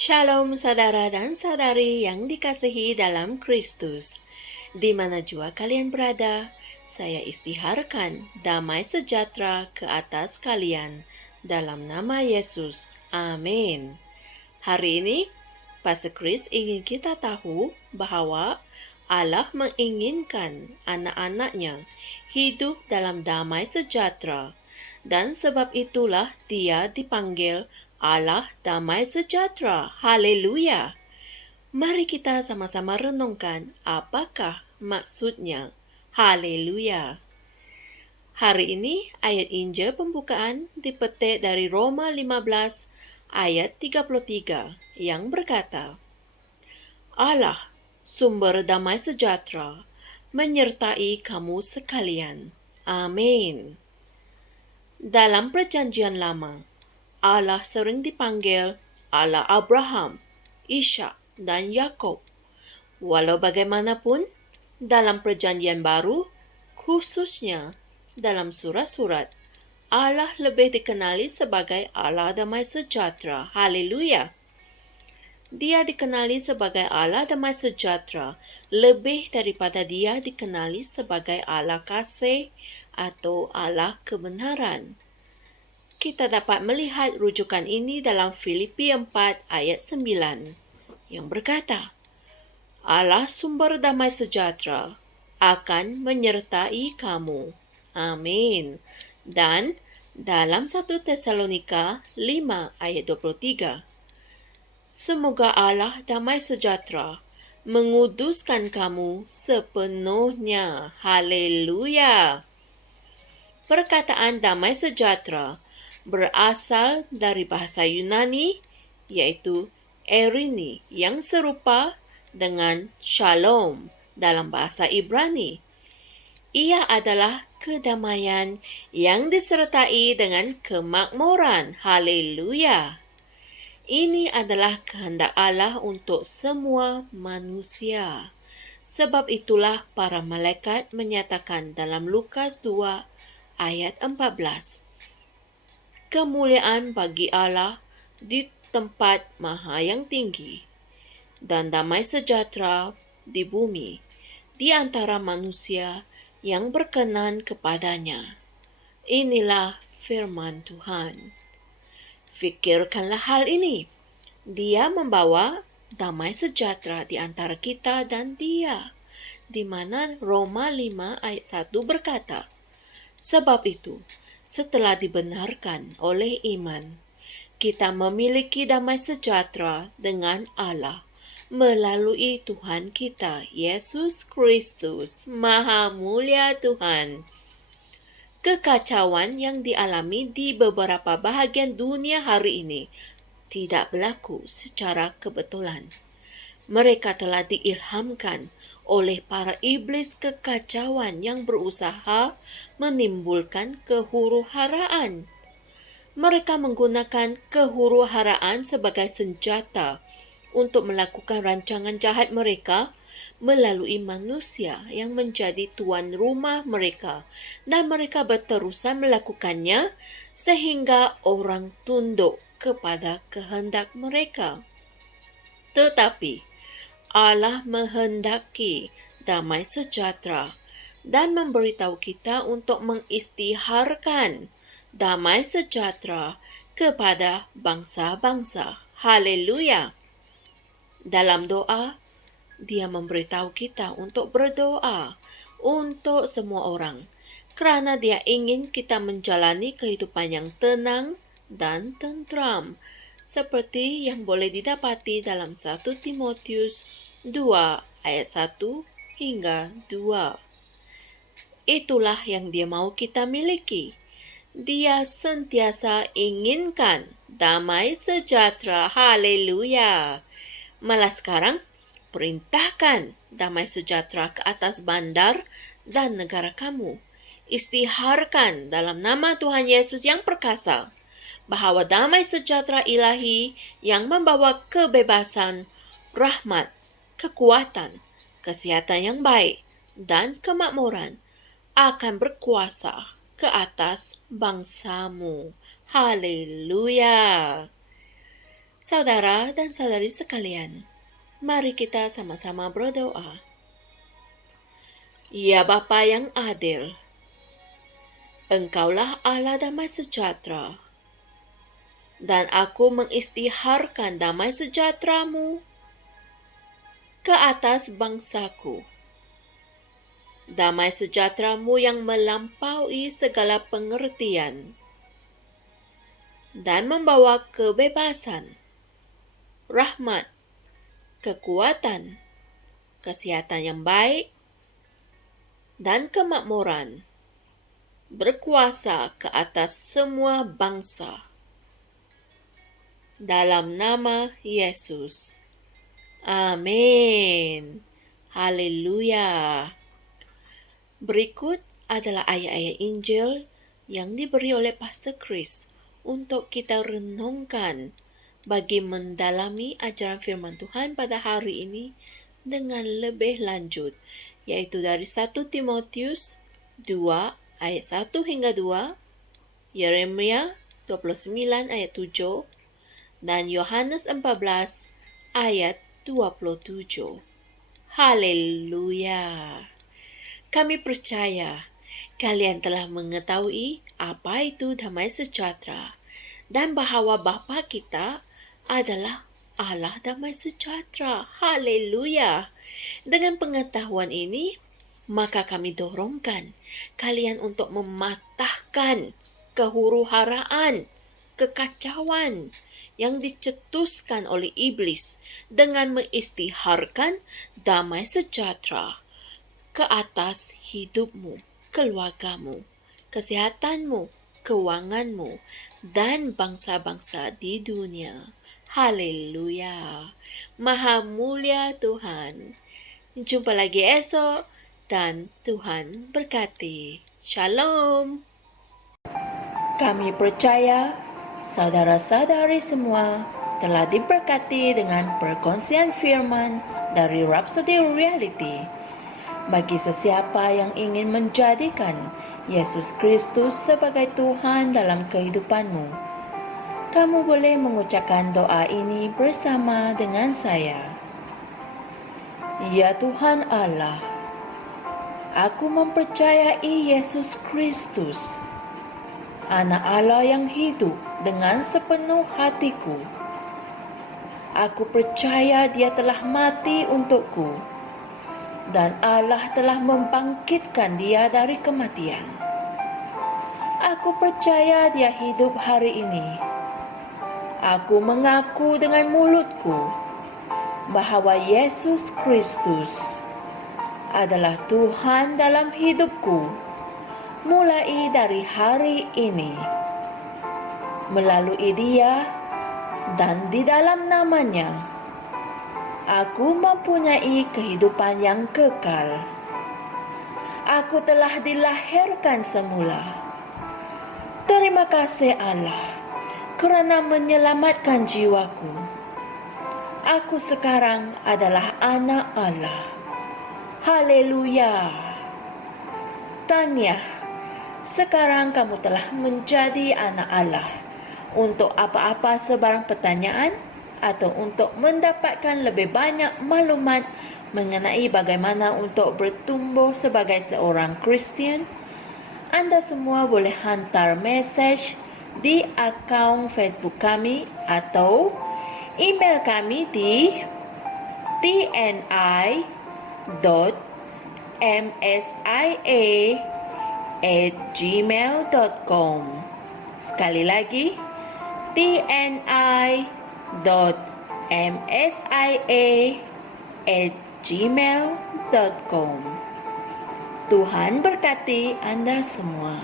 Shalom saudara dan saudari yang dikasihi dalam Kristus. Di mana jua kalian berada, saya istiharkan damai sejahtera ke atas kalian dalam nama Yesus. Amin. Hari ini, Pastor Chris ingin kita tahu bahwa Allah menginginkan anak-anaknya hidup dalam damai sejahtera, dan sebab itulah Dia dipanggil Allah damai sejahtera. Haleluya! Mari kita sama-sama renungkan apakah maksudnya. Haleluya! Hari ini ayat Injil pembukaan dipetik dari Roma 15 ayat 33 yang berkata, Allah, sumber damai sejahtera, menyertai kamu sekalian. Amin. Dalam Perjanjian Lama, Allah sering dipanggil Allah Abraham, Ishak, dan Yakub. Walau bagaimanapun, dalam Perjanjian Baru, khususnya dalam surat-surat, Allah lebih dikenali sebagai Allah damai sejahtera. Haleluya! Dia dikenali sebagai Allah damai sejahtera lebih daripada Dia dikenali sebagai Allah kasih atau Allah kebenaran. Kita dapat melihat rujukan ini dalam Filipi 4 ayat 9 yang berkata, Allah sumber damai sejahtera akan menyertai kamu. Amin. Dan dalam 1 Tesalonika 5 ayat 23, semoga Allah damai sejahtera menguduskan kamu sepenuhnya. Haleluya. Perkataan damai sejahtera berasal dari bahasa Yunani, yaitu erini, yang serupa dengan shalom dalam bahasa Ibrani. Ia adalah kedamaian yang disertai dengan kemakmuran. Haleluya! Ini adalah kehendak Allah untuk semua manusia. Sebab itulah para malaikat menyatakan dalam Lukas 2 ayat 14, kemuliaan bagi Allah di tempat maha yang tinggi, dan damai sejahtera di bumi, di antara manusia yang berkenan kepadanya. Inilah firman Tuhan. Fikirkanlah hal ini. Dia membawa damai sejahtera di antara kita dan Dia, di mana Roma 5 ayat 1 berkata, sebab itu, setelah dibenarkan oleh iman, kita memiliki damai sejahtera dengan Allah melalui Tuhan kita, Yesus Kristus. Maha mulia Tuhan. Kekacauan yang dialami di beberapa bahagian dunia hari ini tidak berlaku secara kebetulan. Mereka telah diilhamkan oleh para iblis kekacauan yang berusaha menimbulkan kehuru-haraan. Mereka menggunakan kehuru-haraan sebagai senjata untuk melakukan rancangan jahat mereka melalui manusia yang menjadi tuan rumah mereka, dan mereka berterusan melakukannya sehingga orang tunduk kepada kehendak mereka. Tetapi Allah menghendaki damai sejahtera dan memberitahu kita untuk mengisytiharkan damai sejahtera kepada bangsa-bangsa. Haleluya! Dalam doa, Dia memberitahu kita untuk berdoa untuk semua orang, kerana Dia ingin kita menjalani kehidupan yang tenang dan tentram, seperti yang boleh didapati dalam 1 Timotius 2 ayat 1 hingga 2. Itulah yang Dia mau kita miliki. Dia sentiasa inginkan damai sejahtera. Haleluya! Malah sekarang, perintahkan damai sejahtera ke atas bandar dan negara kamu. Isytiharkan dalam nama Tuhan Yesus yang perkasa bahawa damai sejahtera ilahi yang membawa kebebasan, rahmat, kekuatan, kesihatan yang baik, dan kemakmuran akan berkuasa ke atas bangsamu. Haleluya! Saudara dan saudari sekalian, mari kita sama-sama berdoa. Ya Bapa yang adil, Engkaulah Allah damai sejahtera, dan aku mengisytiharkan damai sejahtera-Mu ke atas bangsaku. Damai sejahtera-Mu yang melampaui segala pengertian dan membawa kebebasan, rahmat, kekuatan, kesehatan yang baik, dan kemakmuran berkuasa ke atas semua bangsa. Dalam nama Yesus. Amin. Haleluya. Berikut adalah ayat-ayat Injil yang diberi oleh Pastor Chris untuk kita renungkan bagi mendalami ajaran firman Tuhan pada hari ini dengan lebih lanjut, yaitu dari 1 Timotius 2 ayat 1 hingga 2, Yeremia 29 ayat 7, dan Yohanes 14 ayat 27. Haleluya. Kami percaya kalian telah mengetahui apa itu damai sejahtera dan bahwa Bapa kita adalah Allah damai sejahtera. Haleluya. Dengan pengetahuan ini, maka kami dorongkan kalian untuk mematahkan kehuru-haraan, kekacauan yang dicetuskan oleh iblis dengan mengisytiharkan damai sejahtera ke atas hidupmu, keluargamu, kesehatanmu, keuanganmu, dan bangsa-bangsa di dunia. Haleluya. Maha mulia Tuhan. Jumpa lagi esok dan Tuhan berkati. Shalom. Kami percaya saudara-saudari semua telah diberkati dengan perkongsian firman dari Rhapsody Reality. Bagi sesiapa yang ingin menjadikan Yesus Kristus sebagai Tuhan dalam kehidupanmu, kamu boleh mengucapkan doa ini bersama dengan saya. Ya Tuhan Allah, aku mempercayai Yesus Kristus, Anak Allah yang hidup dengan sepenuh hatiku. Aku percaya Dia telah mati untukku, dan Allah telah membangkitkan Dia dari kematian. Aku percaya Dia hidup hari ini. Aku mengaku dengan mulutku bahwa Yesus Kristus adalah Tuhan dalam hidupku mulai dari hari ini. Melalui Dia dan di dalam nama-Nya, aku mempunyai kehidupan yang kekal. Aku telah dilahirkan semula. Terima kasih Allah kerana menyelamatkan jiwaku. Aku sekarang adalah anak Allah. Haleluya. Tanya, sekarang kamu telah menjadi anak Allah. Untuk apa-apa sebarang pertanyaan atau untuk mendapatkan lebih banyak maklumat mengenai bagaimana untuk bertumbuh sebagai seorang Kristian, Anda semua boleh hantar mesej di akaun Facebook kami atau email kami di tni.msia@gmail.com. Sekali lagi, tni.msia@gmail.com. Tuhan berkati Anda semua.